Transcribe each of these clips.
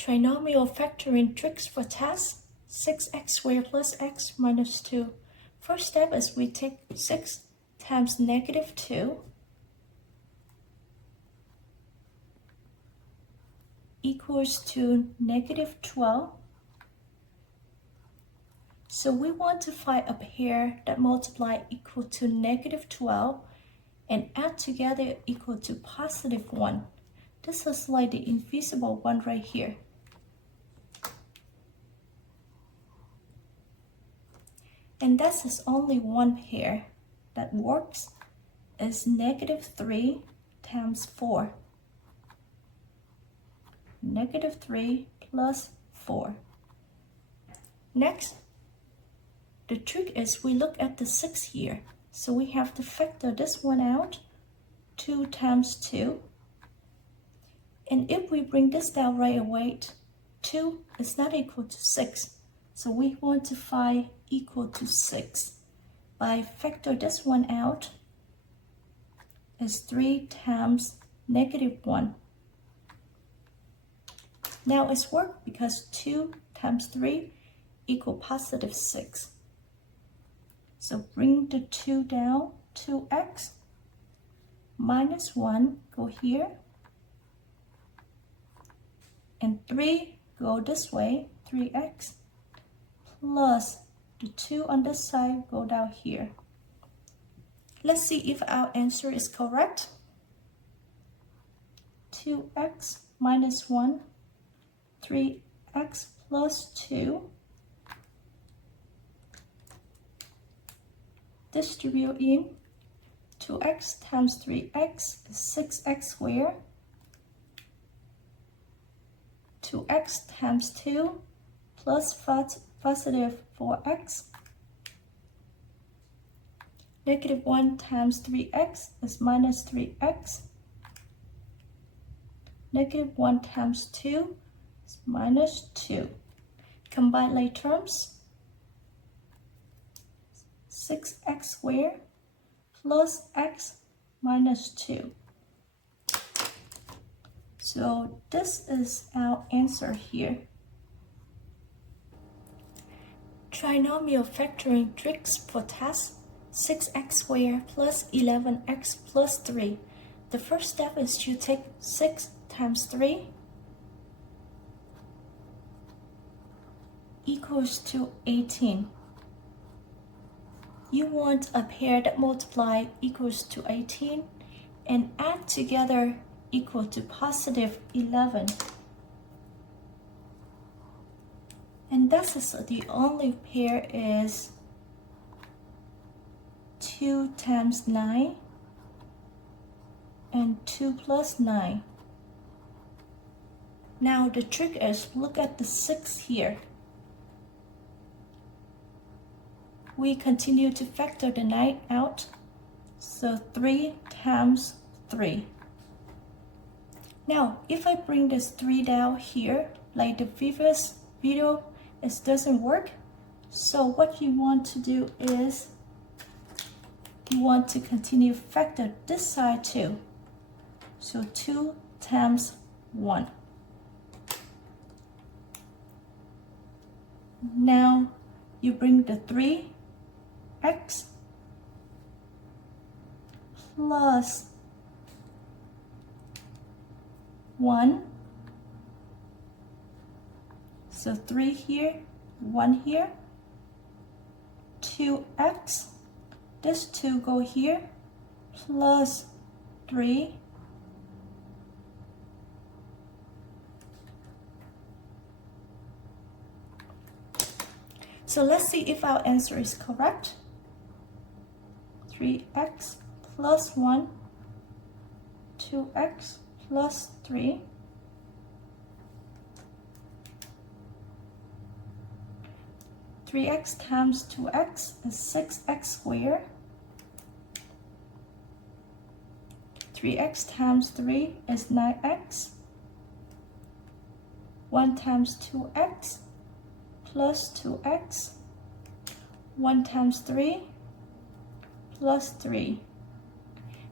Trinomial factoring tricks for task 6x² plus x minus 2. First step is we take 6 times negative 2 equals to negative 12. So we want to find a pair that multiply equal to negative 12 and add together equal to positive 1. This is like the invisible one right here. And that is only one pair that works, is negative 3 times 4. Negative 3 plus 4. Next, the trick is we look at the 6 here. So we have to factor this one out, 2 times 2. And if we bring this down right away, 2 is not equal to 6. So we want to find equal to 6. By factor this one out, is 3 times negative 1. Now it's work because 2 times 3 equal positive 6. So bring the 2 down, 2x minus 1 go here, and 3 go this way, 3x, plus the 2 on this side go down here. Let's see if our answer is correct. 2x minus 1, 3x plus 2. Distribute in 2x times 3x is 6x squared. 2x times 2 plus positive 4x. Negative 1 times 3x is minus 3x. Negative 1 times 2 is minus 2. Combine like terms. 6x squared plus x minus 2. So this is our answer here. Trinomial factoring tricks for task 6x squared plus 11x plus 3. The first step is to take 6 times 3 equals to 18. You want a pair that multiply equals to 18 and add together equal to positive 11. And that is the only pair is 2 times 9 and 2 plus 9. Now the trick is look at the 6 here. We continue to factor the 9 out, so 3 times 3. Now, if I bring this 3 down here, like the previous video, it doesn't work. So what you want to do is, you want to continue factor this side too. So 2 times 1. Now, you bring the 3x plus 1. So 3 here, 1 here, 2x, this 2 go here, plus 3. So let's see if our answer is correct. 3x plus 1, 2x plus 3. Three x times 2x is 6x squared. 3x times 3 is 9x. 1 times 2x plus 2x. 1 times 3 plus 3.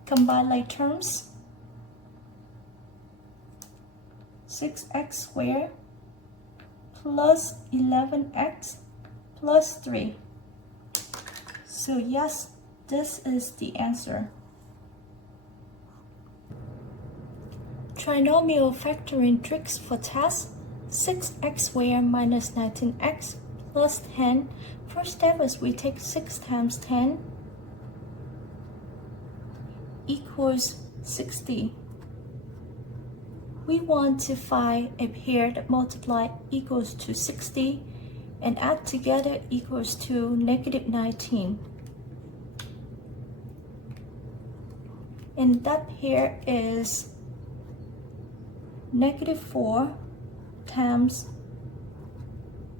Combine like terms. 6x squared plus 11x plus 3. So yes, this is the answer. Trinomial factoring tricks for test 6x² minus 19x plus 10. First step is we take 6 times 10 equals 60. We want to find a pair that multiply equals to 60 and add together equals to negative 19. And that pair is negative 4 times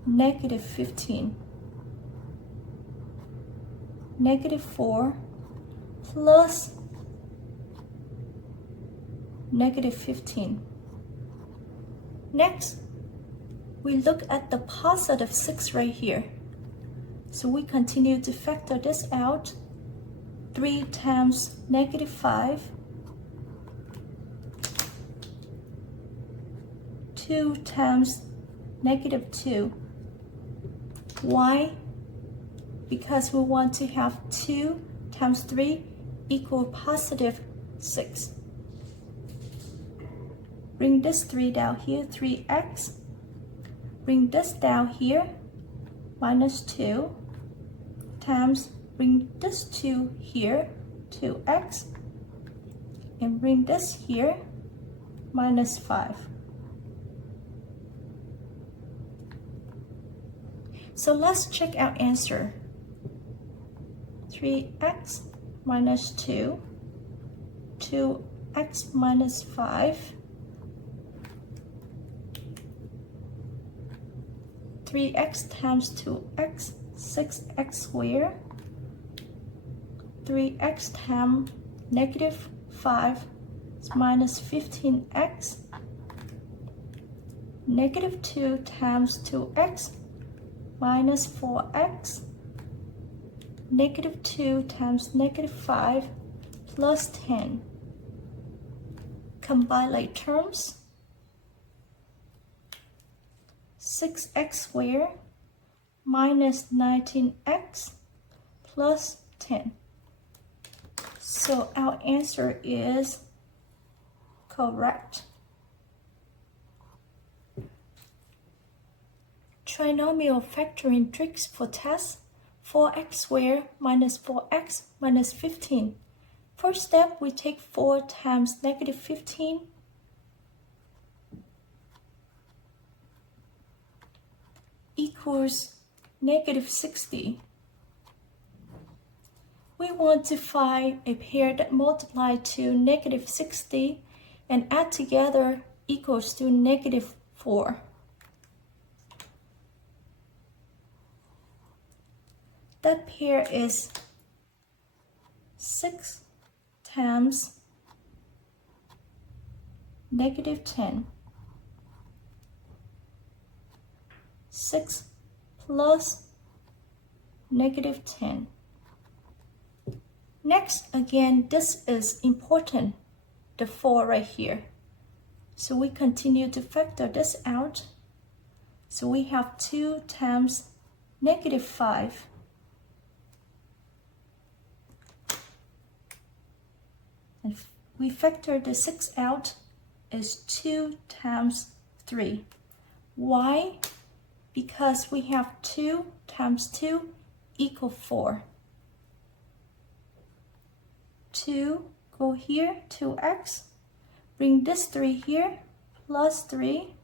negative 15. Negative 4 plus negative 15. Next, we look at the positive 6 right here. So we continue to factor this out. 3 times negative 5. 2 times negative 2. Why? Because we want to have 2 times 3 equal positive 6. Bring this 3 down here, 3x. Bring this down here, minus 2, times, bring this 2 here, 2x. And bring this here, minus 5. So let's check our answer. 3x minus 2, 2x minus 5, 3x times 2x, 6x squared, 3x times negative 5 is minus 15x, negative 2 times 2x, minus 4x, negative 2 times negative 5 plus 10. Combine like terms. 6x squared minus 19x plus 10. So our answer is correct. Trinomial factoring tricks for test 4x squared minus 4x minus 15. First step, we take 4 times negative 15 equals negative 60. We want to find a pair that multiply to negative 60 and add together equals to negative 4. That pair is 6 times negative 10. 6 plus negative 10. Next, again, this is important, the 4 right here. So we continue to factor this out. So we have 2 times negative 5. And we factor the 6 out is 2 times 3. Why? Because we have 2 times 2 equal 4. 2 go here, 2x. Bring this 3 here, plus 3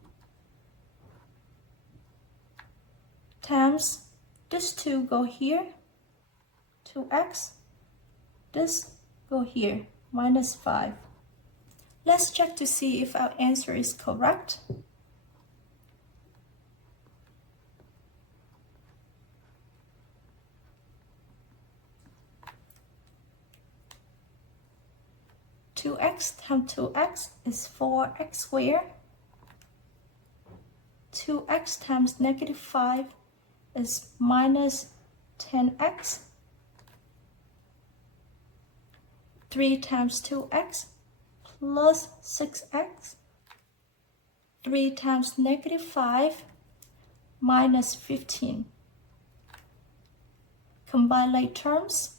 times this 2 go here, 2x. This go here, minus 5. Let's check to see if our answer is correct. X times 2x is 4x squared. 2x times negative 5 is minus 10x. 3 times 2x plus 6x. 3 times negative 5 minus 15. Combine like terms.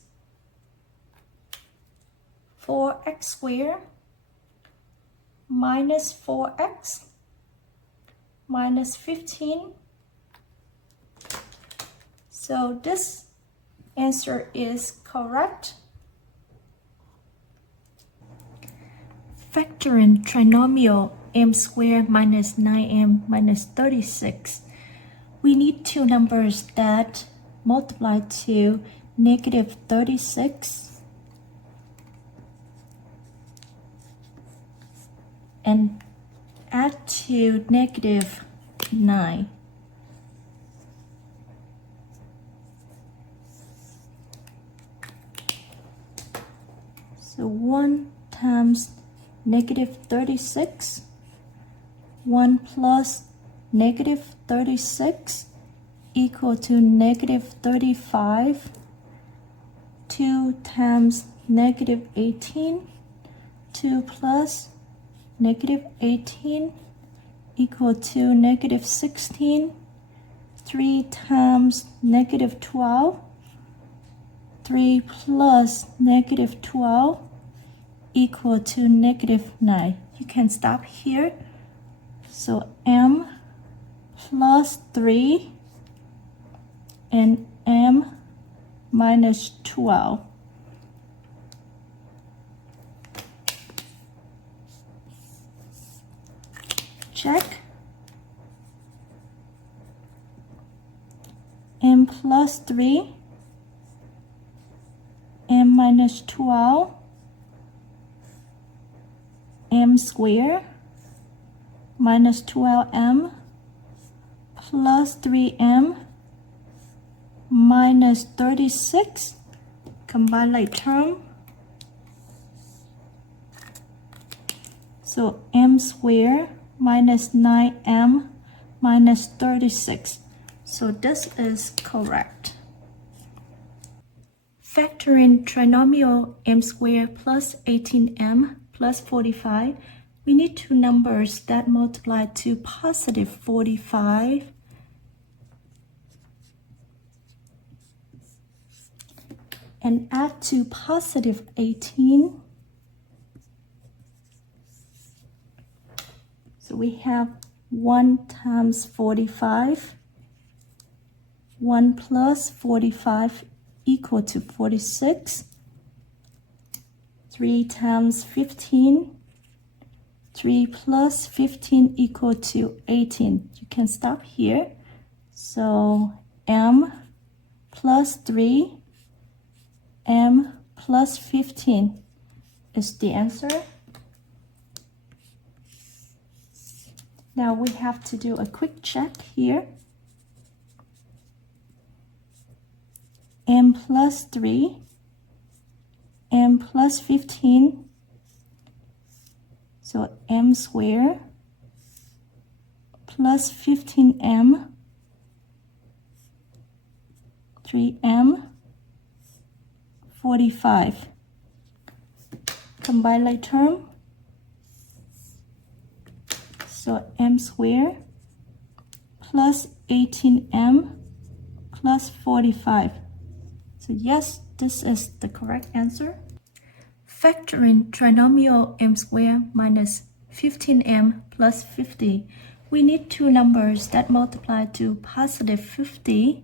4x² minus 4x minus 15. So this answer is correct. Factoring trinomial m² minus 9m minus 36. We need two numbers that multiply to negative 36 and add to negative 9. So 1 times negative 36, 1 plus negative 36 equal to negative 35, 2 times negative 18, 2 plus negative 18 equal to negative 16, 3 times negative 12, 3 plus negative 12 equal to negative 9. You can stop here. So m plus 3 and m minus 12. Check. M plus 3, m minus 12, m squared minus 12m plus 3m minus 36. Combine like term. So m squared minus 9m minus 36. So this is correct. Factoring trinomial m² plus 18m plus 45, we need two numbers that multiply to positive 45 and add to positive 18. So we have 1 times 45, 1 plus 45 equal to 46. 3 times 15, 3 plus 15 equal to 18. You can stop here. So m plus 3, m plus 15 is the answer. Now we have to do a quick check here. M plus 3, m plus 15, so m squared plus 15m, 3m, 45. Combine like term. So m squared plus 18m plus 45. So yes, this is the correct answer. Factoring trinomial m² minus 15m plus 50, we need two numbers that multiply to positive 50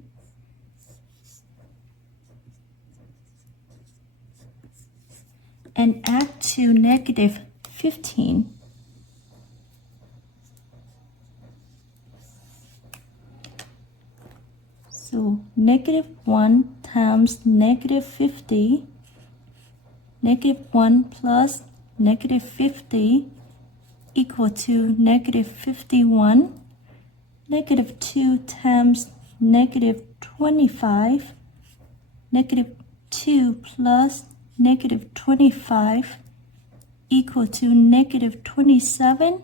and add to negative 15. So negative 1 times negative 50, negative 1 plus negative 50 equal to negative 51. Negative 2 times negative 25, negative 2 plus negative 25 equal to negative 27.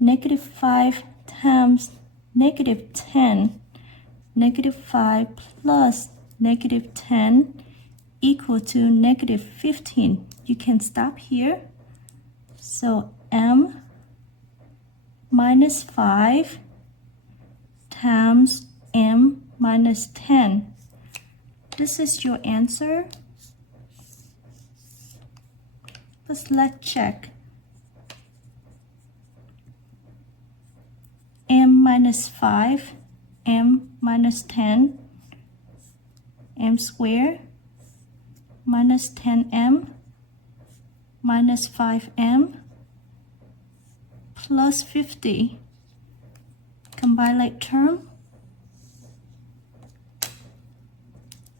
Negative 5 times negative 10. Negative 5 plus negative 10 equal to negative 15. You can stop here. So m minus 5 times m minus 10. This is your answer. Let's check. M minus 5, m minus 10, m squared minus 10m minus 5m plus 50. Combine like term.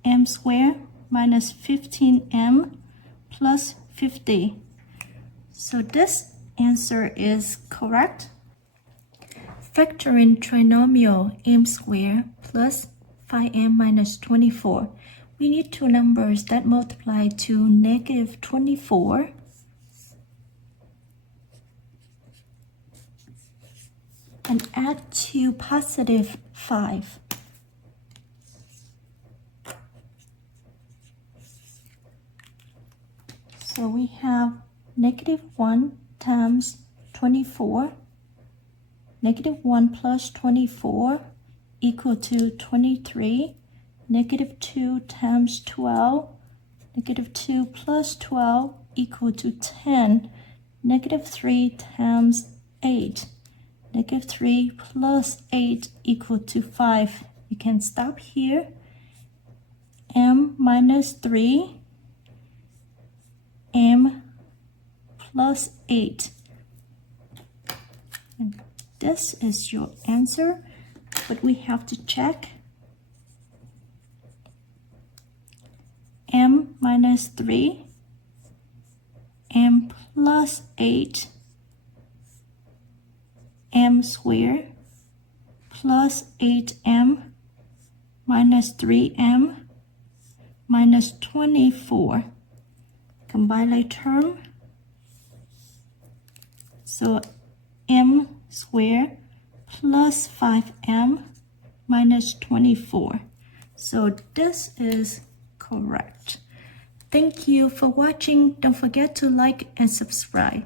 M squared minus 15m plus 50. So this answer is correct. Factoring trinomial m squared plus 5m minus 24. We need two numbers that multiply to negative 24 and add to positive 5. So we have negative 1 times 24. Negative 1 plus 24 equal to 23. Negative 2 times 12. Negative 2 plus 12 equal to 10. Negative 3 times 8. Negative 3 plus 8 equal to 5. You can stop here. M minus 3. M plus 8. And this is your answer, but we have to check. M minus 3, M plus 8, M squared plus 8M minus 3M minus 24. Combine like term. So m squared plus 5m minus 24. So this is correct. Thank you for watching. Don't forget to like and subscribe.